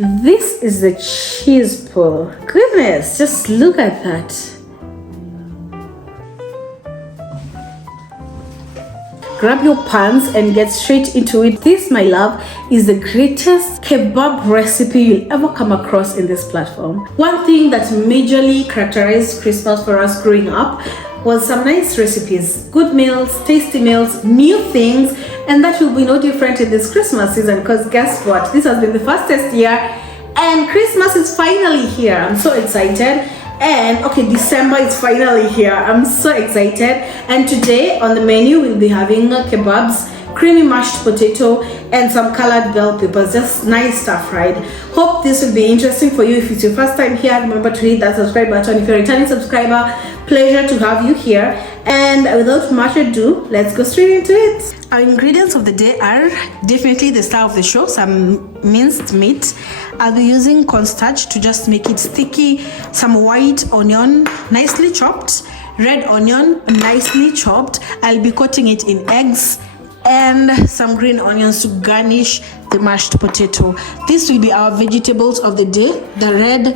This is the cheese pull. Goodness, just look at that. Grab your pans and get straight into it. This, my love, is the greatest kebab recipe you'll ever come across in this platform. One thing that majorly characterized Christmas for us growing up was some nice recipes, good meals, tasty meals, new things, and that will be no different in this Christmas season, because guess what? This has been the fastest year and Christmas is finally here. I'm so excited. And okay, December is finally here. I'm so excited. And today on the menu, we'll be having kebabs, creamy mashed potato, and some colored bell peppers. Just nice stuff, right? Hope this will be interesting for you. If it's your first time here, remember to hit that subscribe button. If you're a returning subscriber, pleasure to have you here. And without much ado, let's go straight into it. Our ingredients of the day are definitely the star of the show, some minced meat. I'll be using cornstarch to just make it sticky, some white onion, nicely chopped, red onion, nicely chopped. I'll be coating it in eggs, and some green onions to garnish the mashed potato. This will be our vegetables of the day, the red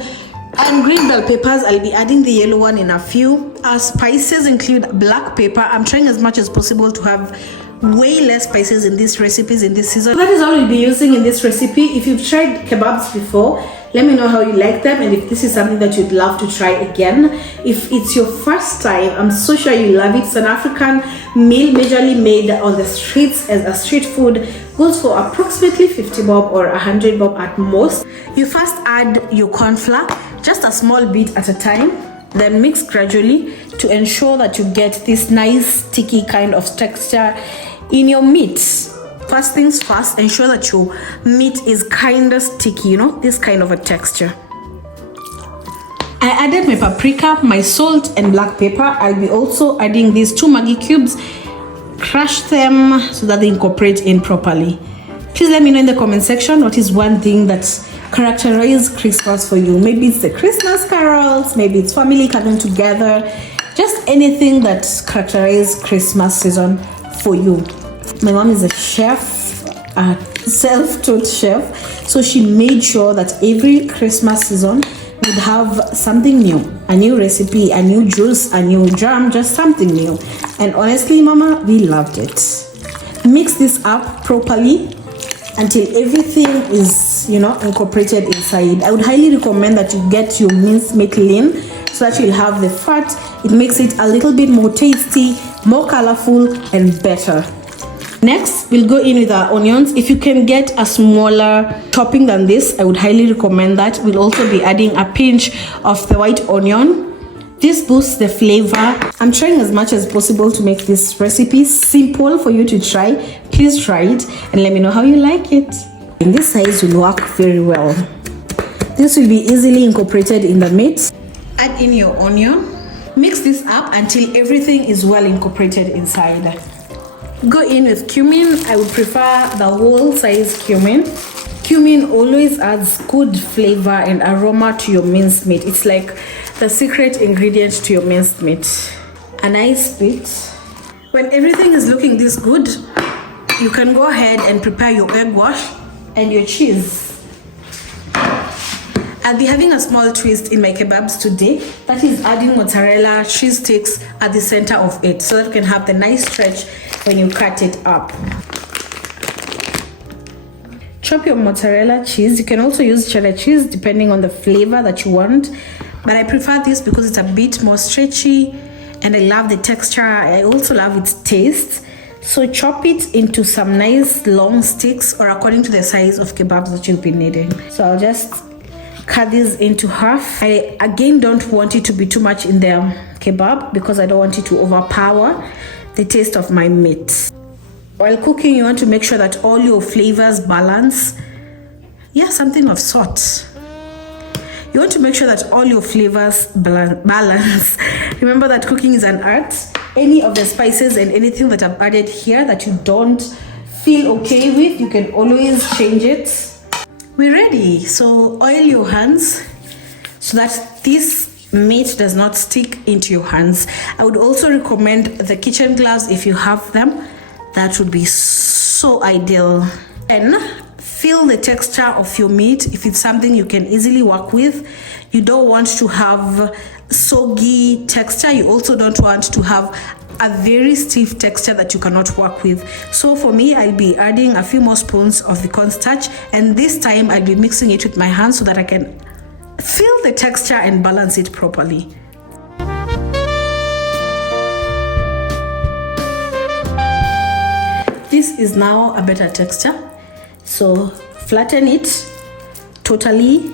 and green bell peppers. I'll be adding the yellow one in a few. Our spices include black pepper. I'm trying as much as possible to have way less spices in these recipes in this season. That is all we'll be using in this recipe. If you've tried kebabs before, let me know how you like them and if this is something that you'd love to try again. If it's your first time, I'm so sure you love it. It's an African meal majorly made on the streets as a street food. Goes for approximately 50 bob or 100 bob at most. You first add your corn flour, just a small bit at a time, then mix gradually to ensure that you get this nice sticky kind of texture in your meat. First things first, ensure that your meat is kind of sticky, you know, this kind of a texture. I added my paprika, my salt and black pepper. I'll be also adding these 2 Maggi cubes. Crush them so that they incorporate in properly. Please let me know in the comment section what is one thing that characterizes Christmas for you. Maybe it's the Christmas carols, maybe it's family coming together, just anything that characterizes Christmas season for you. My mom is a chef, a self-taught chef, so she made sure that every Christmas season would have something new, a new recipe, a new juice, a new jam, just something new. And honestly, mama, we loved it. Mix this up properly until everything is, you know, incorporated inside. I would highly recommend that you get your minced meat lean so that you'll have the fat. It makes it a little bit more tasty, more colorful, and better. Next, we'll go in with our onions. If you can get a smaller chopping than this, I would highly recommend that. We'll also be adding a pinch of the white onion. This boosts the flavor. I'm trying as much as possible to make this recipe simple for you to try. Please try it and let me know how you like it. And this size will work very well. This will be easily incorporated in the meat. Add in your onion. Mix this up until everything is well incorporated inside. Go in with cumin. I would prefer the whole size cumin. Cumin always adds good flavor and aroma to your minced meat. It's like the secret ingredient to your minced meat. A nice bit. When everything is looking this good, you can go ahead and prepare your egg wash and your cheese. I'll be having a small twist in my kebabs today. That is adding mozzarella cheese sticks at the center of it so that you can have the nice stretch when you cut it up. Chop your mozzarella cheese. You can also use cheddar cheese depending on the flavor that you want. But I prefer this because it's a bit more stretchy and I love the texture. I also love its taste. So chop it into some nice long sticks or according to the size of kebabs that you'll be needing. So I'll just cut this into half. I again don't want it to be too much in the kebab because I don't want it to overpower the taste of my meat. While cooking, you want to make sure that all your flavors balance. Yeah, something of salt. You want to make sure that all your flavors balance. Remember that cooking is an art. Any of the spices and anything that I've added here that you don't feel okay with, you can always change it. We're ready. So oil your hands so that this meat does not stick into your hands. I would also recommend the kitchen gloves if you have them. That would be so ideal. And feel the texture of your meat. If it's something you can easily work with, you don't want to have soggy texture. You also don't want to have a very stiff texture that you cannot work with. So for me, I'll be adding a few more spoons of the cornstarch, and this time I'll be mixing it with my hands so that I can feel the texture and balance it properly. This is now a better texture, so flatten it, totally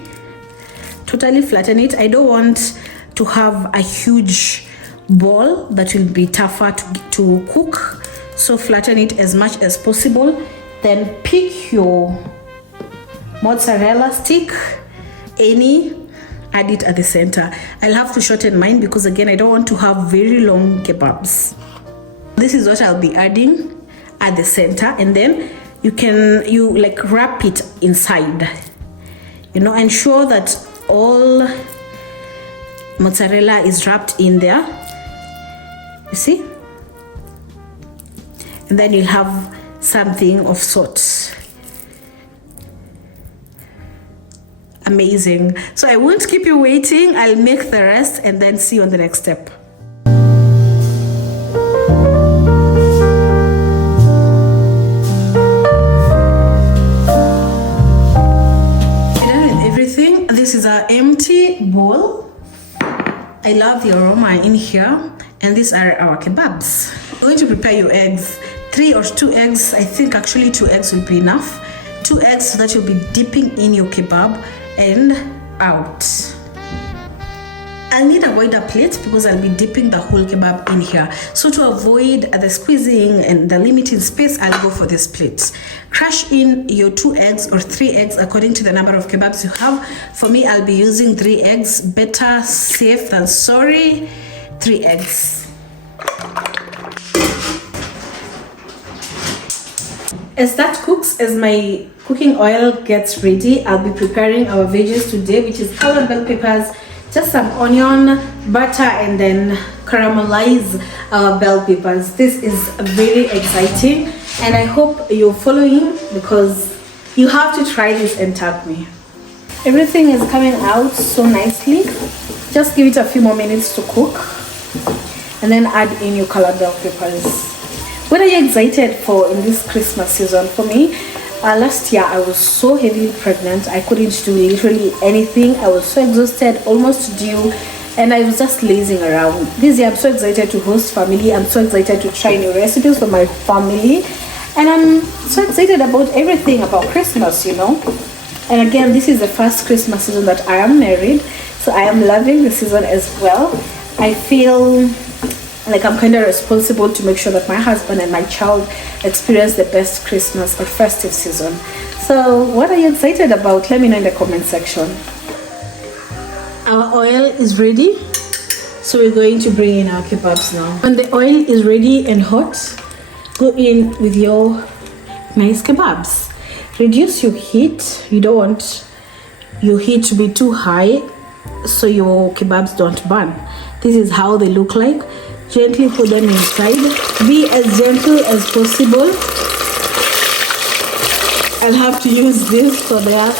flatten it. I don't want to have a huge ball that will be tougher to cook, so flatten it as much as possible. Then pick your mozzarella stick, add it at the center. I'll have to shorten mine because again I don't want to have very long kebabs. This is what I'll be adding at the center, and then you like wrap it inside, ensure that all mozzarella is wrapped in there, you see, and then you'll have something of sorts. Amazing. So I won't keep you waiting. I'll make the rest and then see you on the next step. This is an empty bowl. I love the aroma in here, and these are our kebabs. We're going to prepare your eggs. 3 or 2 eggs. I think actually 2 eggs will be enough. 2 eggs so that you'll be dipping in your kebab and out. I'll need a wider plate because I'll be dipping the whole kebab in here. So to avoid the squeezing and the limiting space, I'll go for this plate. Crush in your 2 eggs or 3 eggs according to the number of kebabs you have. For me, I'll be using 3 eggs. Better safe than sorry. 3 eggs. As that cooks, as my cooking oil gets ready, I'll be preparing our veggies today, which is colored bell peppers, just some onion, butter, and then caramelize our bell peppers. This is very exciting, and I hope you're following because you have to try this and tag me. Everything is coming out so nicely. Just give it a few more minutes to cook, and then add in your colored bell peppers. What are you excited for in this Christmas season? For me, last year I was so heavily pregnant. I couldn't do literally anything. I was so exhausted, almost due, and I was just lazing around. This year I'm so excited to host family. I'm so excited to try new recipes for my family, and I'm so excited about everything about Christmas, And again, this is the first Christmas season that I am married, so I am loving the season as well. I feel like I'm kind of responsible to make sure that my husband and my child experience the best Christmas or festive season. So what are you excited about? Let me know in the comment section. Our oil is ready, so we're going to bring in our kebabs now. When the oil is ready and hot, go in with your nice kebabs. Reduce your heat. You don't want your heat to be too high so your kebabs don't burn. This is how they look like. Gently put them inside. Be as gentle as possible. I'll have to use this so they are.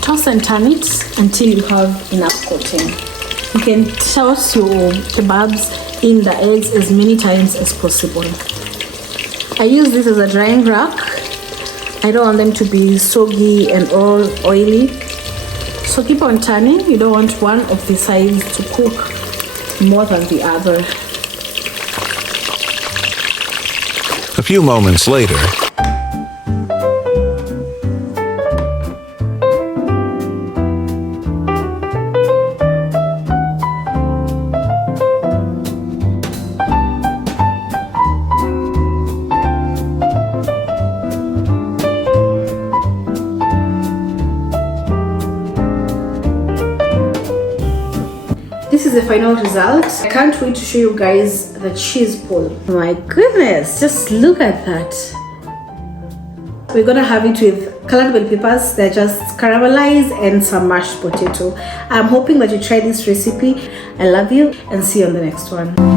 Toss and turn it until you have enough coating. You can toss your kebabs in the eggs as many times as possible. I use this as a drying rack. I don't want them to be soggy and all oily. So keep on turning. You don't want one of the sides to cook more than the other. A few moments later. This is the final result. I can't wait to show you guys the cheese ball. Oh my goodness, just look at that. we're gonna have it with colored bell peppers. They're just caramelized, and some mashed potato. I'm hoping that you try this recipe. I love you, and see you on the next one.